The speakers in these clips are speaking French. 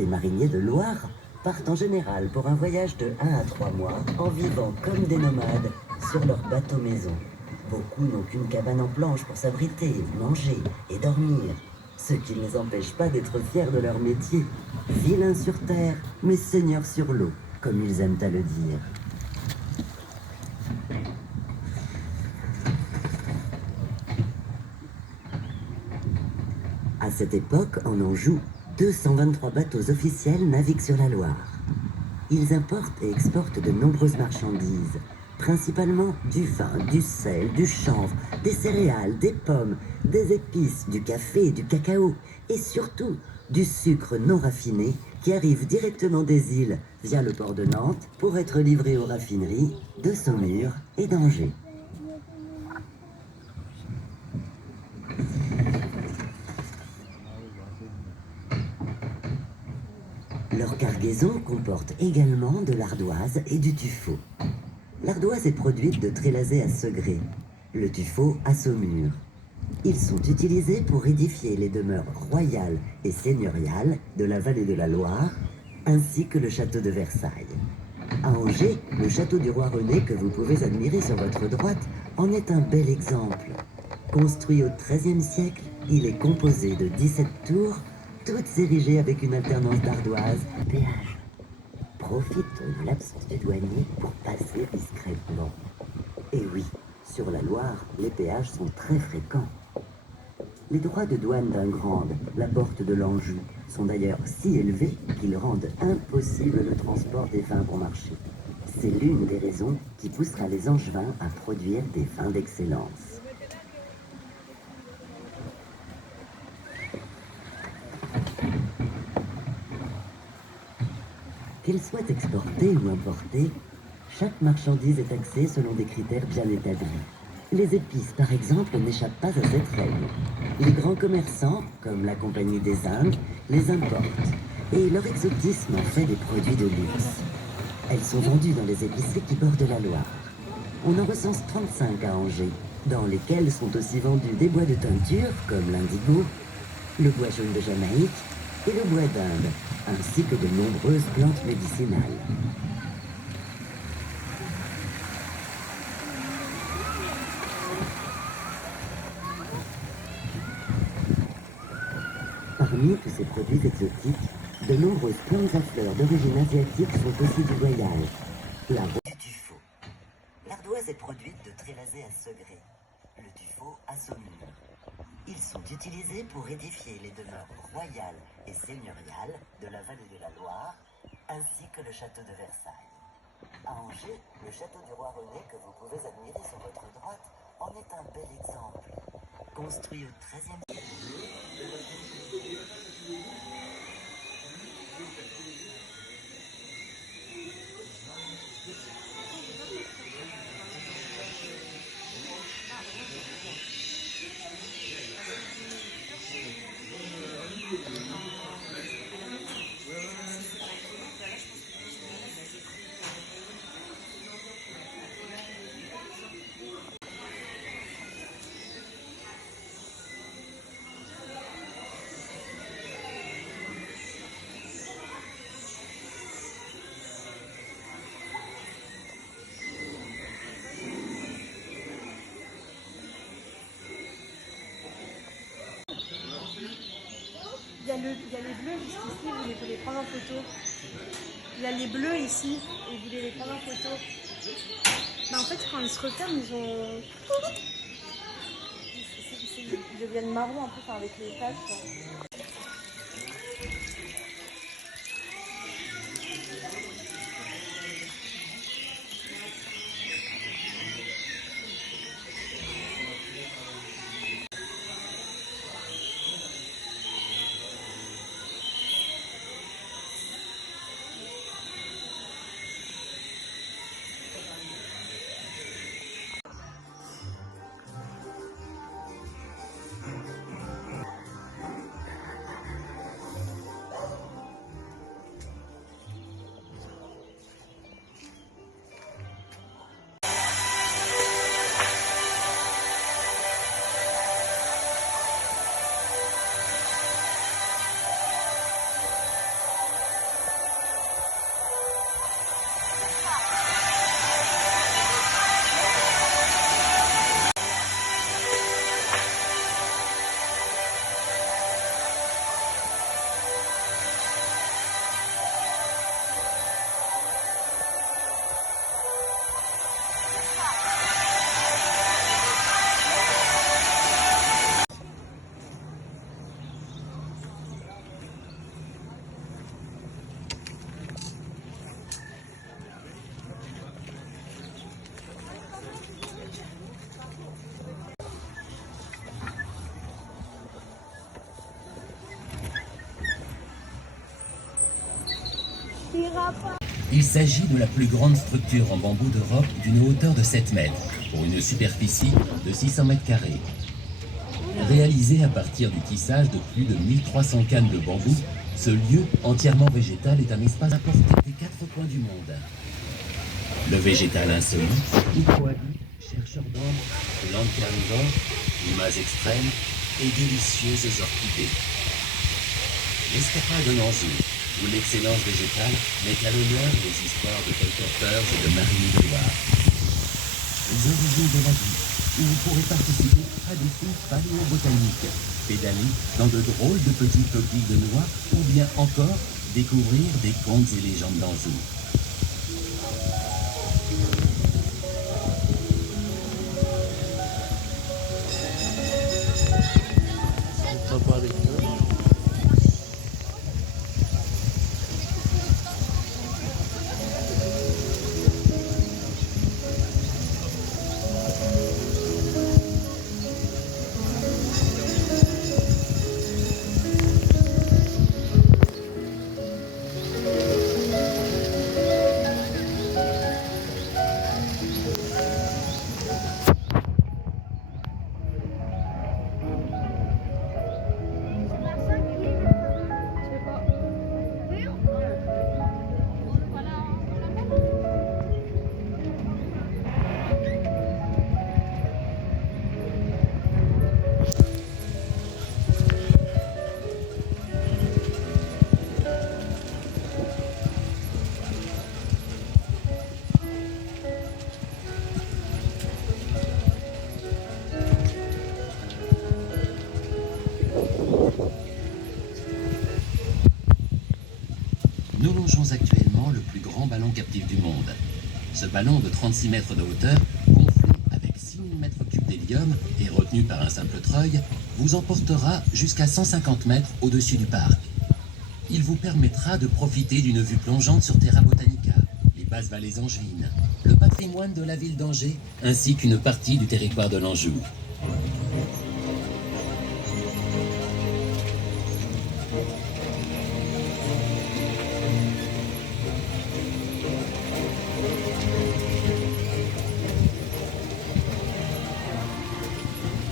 Ces mariniers de Loire partent en général pour un voyage de 1 à 3 mois en vivant comme des nomades sur leur bateau maison. Beaucoup n'ont qu'une cabane en planche pour s'abriter, manger et dormir. Ce qui ne les empêche pas d'être fiers de leur métier. Vilains sur terre, mais seigneurs sur l'eau, comme ils aiment à le dire. À cette époque, en Anjou, 223 bateaux officiels naviguent sur la Loire. Ils importent et exportent de nombreuses marchandises, principalement du vin, du sel, du chanvre, des céréales, des pommes, des épices, du café et du cacao, et surtout du sucre non raffiné qui arrive directement des îles via le port de Nantes pour être livré aux raffineries de Saumur et d'Angers. Leur cargaison comporte également de l'ardoise et du tuffeau. L'ardoise est produite de Trélazé à Segré, le tuffeau à Saumur. Ils sont utilisés pour édifier les demeures royales et seigneuriales de la vallée de la Loire, ainsi que le château de Versailles. À Angers, le château du roi René que vous pouvez admirer sur votre droite en est un bel exemple. Construit au XIIIe siècle, il est composé de 17 tours, toutes érigées avec une alternance d'ardoise. Péage. Profite de l'absence du douanier pour passer discrètement. Et oui, sur la Loire, les péages sont très fréquents. Les droits de douane d'Ingrande, la porte de l'Anjou, sont d'ailleurs si élevés qu'ils rendent impossible le transport des vins bon marché. C'est l'une des raisons qui poussera les Angevins à produire des vins d'excellence. Qu'elle soit exportée ou importée, chaque marchandise est taxée selon des critères bien établis. Les épices, par exemple, n'échappent pas à cette règle. Les grands commerçants, comme la Compagnie des Indes, les importent, et leur exotisme en fait des produits de luxe. Elles sont vendues dans les épiceries qui bordent la Loire. On en recense 35 à Angers, dans lesquelles sont aussi vendus des bois de teinture, comme l'indigo, le bois jaune de Jamaïque et le bois d'Inde, ainsi que de nombreuses plantes médicinales. Parmi tous ces produits exotiques, de nombreuses plantes à fleurs d'origine asiatique sont aussi du voyage. La rose du tuffeau. L'ardoise est produite de Trélazé à Segré, le tuffeau à Saumur. Ils sont utilisés pour édifier les demeures royales et seigneuriales de la vallée de la Loire, ainsi que le château de Versailles. À Angers, le château du roi René que vous pouvez admirer sur votre droite en est un bel exemple. Construit au XIIIe siècle. Il y a les bleus jusqu'ici, vous voulez les prendre en photo. Il y a les bleus ici, et vous voulez les prendre en photo. Bah en fait, quand ils se referment, ils deviennent marrons un peu, enfin, avec les taches. Il s'agit de la plus grande structure en bambou d'Europe d'une hauteur de 7 mètres, pour une superficie de 600 mètres carrés. Réalisé à partir du tissage de plus de 1300 cannes de bambou, ce lieu entièrement végétal est un espace important des 4 coins du monde. Le végétal insolite, y cohabitent chercheurs d'ombre, plantes carnivores, climats extrêmes et délicieuses orchidées. L'escapade de Nanjou, où l'excellence végétale met à l'honneur les histoires de colporteurs et de mariniers de Loire. Les origines de la vie, où vous pourrez participer à des fouilles paléobotaniques, pédaler dans de drôles de petites coquilles de noix, ou bien encore découvrir des contes et légendes d'Anjou. Nous longeons actuellement le plus grand ballon captif du monde. Ce ballon de 36 mètres de hauteur, gonflé avec 6000 mètres cubes d'hélium et retenu par un simple treuil, vous emportera jusqu'à 150 mètres au-dessus du parc. Il vous permettra de profiter d'une vue plongeante sur Terra Botanica, les basses vallées angevines, le patrimoine de la ville d'Angers, ainsi qu'une partie du territoire de l'Anjou.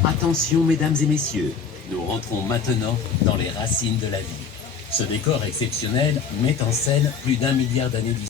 Attention mesdames et messieurs, nous rentrons maintenant dans les racines de la vie. Ce décor exceptionnel met en scène plus d'1 milliard d'années d'histoire.